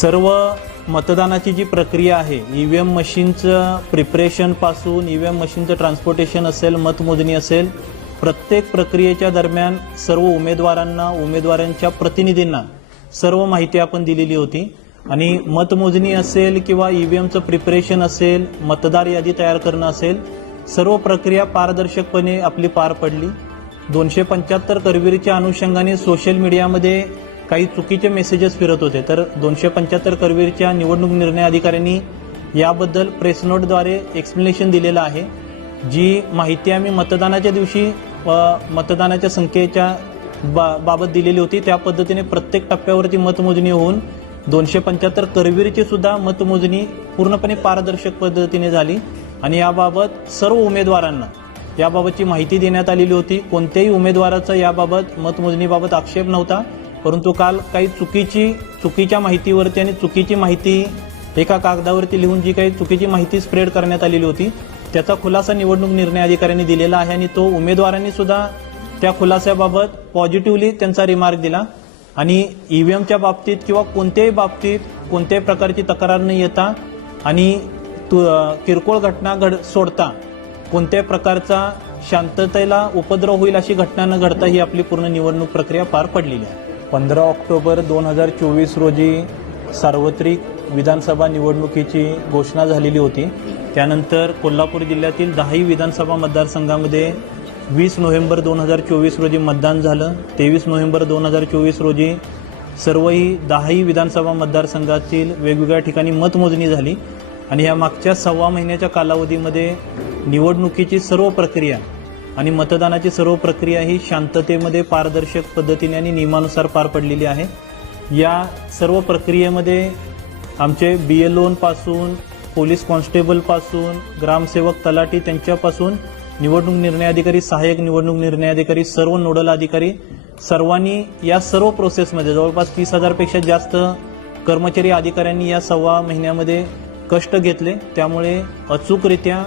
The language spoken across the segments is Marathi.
सर्व मतदानाची जी प्रक्रिया आहे, EVM मशीनचं प्रिपरेशनपासून EVM मशीनचं ट्रान्सपोर्टेशन असेल, मतमोजणी असेल, प्रत्येक प्रक्रियेच्या दरम्यान सर्व उमेदवारांना, उमेदवारांच्या प्रतिनिधींना सर्व माहिती आपण दिलेली होती. आणि मतमोजणी असेल किंवा EVMचं प्रिपरेशन असेल, मतदार यादी तयार करणं असेल, सर्व प्रक्रिया पारदर्शकपणे आपली पार पडली. 275 करवीरच्या अनुषंगाने सोशल मीडियामध्ये काही चुकीचे मेसेजेस फिरत होते, तर 275 करवीरच्या निवडणूक निर्णय अधिकाऱ्यांनी याबद्दल प्रेस नोटद्वारे एक्सप्लेनेशन दिलेलं आहे. जी माहिती आम्ही मतदानाच्या दिवशी मतदानाच्या संख्येच्या बाबत दिलेली होती, त्या पद्धतीने प्रत्येक टप्प्यावरती मतमोजणी होऊन 275 करवीरची सुद्धा मतमोजणी पूर्णपणे पारदर्शक पद्धतीने झाली. आणि याबाबत सर्व उमेदवारांना याबाबतची माहिती देण्यात आलेली होती. कोणत्याही उमेदवाराचा याबाबत मतमोजणीबाबत आक्षेप नव्हता, परंतु काल काही चुकीच्या माहितीवरती आणि चुकीची माहिती एका कागदावरती लिहून जी काही चुकीची माहिती स्प्रेड करण्यात आलेली होती, त्याचा खुलासा निवडणूक निर्णय अधिकाऱ्यांनी दिलेला आहे. आणि तो उमेदवारांनी सुद्धा त्या खुलासाबाबत पॉझिटिव्हली त्यांचा रिमार्क दिला. आणि EVMच्या बाबतीत किंवा कोणत्याही बाबतीत कोणत्याही प्रकारची तक्रार न येता आणि किरकोळ घटना सोडता कोणत्याही प्रकारचा शांततेला उपद्रव होईल अशी घटना न घडता ही आपली पूर्ण निवडणूक प्रक्रिया पार पडलेली आहे. 15 ऑक्टोबर 2024 रोजी सार्वत्रिक विधानसभा निवडणुकीची घोषणा झालेली होती. त्यानंतर कोल्हापूर जिल्ह्यातील 10 विधानसभा मतदारसंघामध्ये 20 नोव्हेंबर 2024 रोजी मतदान झालं. 23 नोव्हेंबर 2024 रोजी सर्वही 10 विधानसभा मतदारसंघातील वेगवेगळ्या ठिकाणी मतमोजणी झाली. आणि या मागच्या 1.25 महिन्याच्या कालावधीमध्ये निवडणुकीची सर्व प्रक्रिया आणि मतदानाची सर्व प्रक्रिया ही शांततेमध्ये पारदर्शक पद्धतीने आणि नियमानुसार पार पडलेली आहे. या सर्व प्रक्रियेमध्ये आमचे BLOपासून, पोलीस कॉन्स्टेबलपासून, ग्रामसेवक, तलाठी त्यांच्यापासून निवडणूक निर्णय अधिकारी, सहाय्यक निवडणूक निर्णय अधिकारी, सर्व नोडल अधिकारी सर्वांनी या सर्व प्रोसेसमध्ये जवळपास 30,000 पेक्षा जास्त कर्मचारी अधिकाऱ्यांनी या 1.25 महिन्यामध्ये कष्ट घेतले. त्यामुळे अचूकरित्या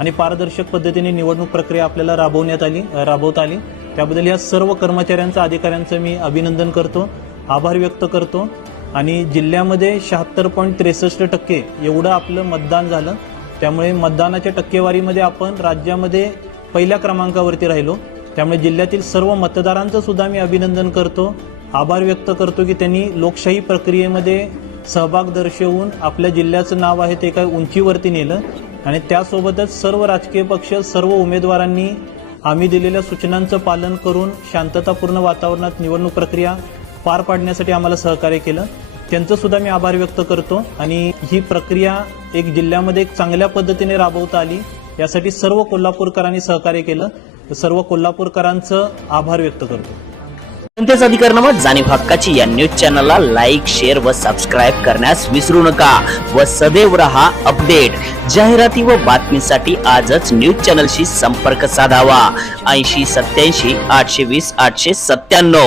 आणि पारदर्शक पद्धतीने निवडणूक प्रक्रिया आपल्याला राबवता आली. त्याबद्दल या सर्व कर्मचाऱ्यांचं, अधिकाऱ्यांचं मी अभिनंदन करतो, आभार व्यक्त करतो. आणि जिल्ह्यामध्ये 76.63% एवढं आपलं मतदान झालं. त्यामुळे मतदानाच्या टक्केवारीमध्ये आपण राज्यामध्ये पहिल्या क्रमांकावरती राहिलो. त्यामुळे जिल्ह्यातील सर्व मतदारांचं सुद्धा मी अभिनंदन करतो, आभार व्यक्त करतो की त्यांनी लोकशाही प्रक्रियेमध्ये सहभाग दर्शवून आपल्या जिल्ह्याचं नाव आहे ते काही उंचीवरती नेलं. आणि त्यासोबतच सर्व राजकीय पक्ष, सर्व उमेदवारांनी आम्ही दिलेल्या सूचनांचं पालन करून शांततापूर्ण वातावरणात निवडणूक प्रक्रिया पार पाडण्यासाठी आम्हाला सहकार्य केलं. त्यांचं सुद्धा मी आभार व्यक्त करतो. आणि ही प्रक्रिया एक जिल्ह्यामध्ये एक चांगल्या पद्धतीने राबवता आली, यासाठी सर्व कोल्हापूरकरांनी सहकार्य केलं. सर्व कोल्हापूरकरांचं आभार व्यक्त करतो. जनतेच अधिकारनामा जाणीव हक्काची या न्यूज चॅनलला लाईक, शेअर व सबस्क्राईब करण्यास विसरू नका व सदैव रहा अपडेट. जाहिराती व बातमीसाठी आजच न्यूज चॅनलशी संपर्क साधावा. 80 87 820 897.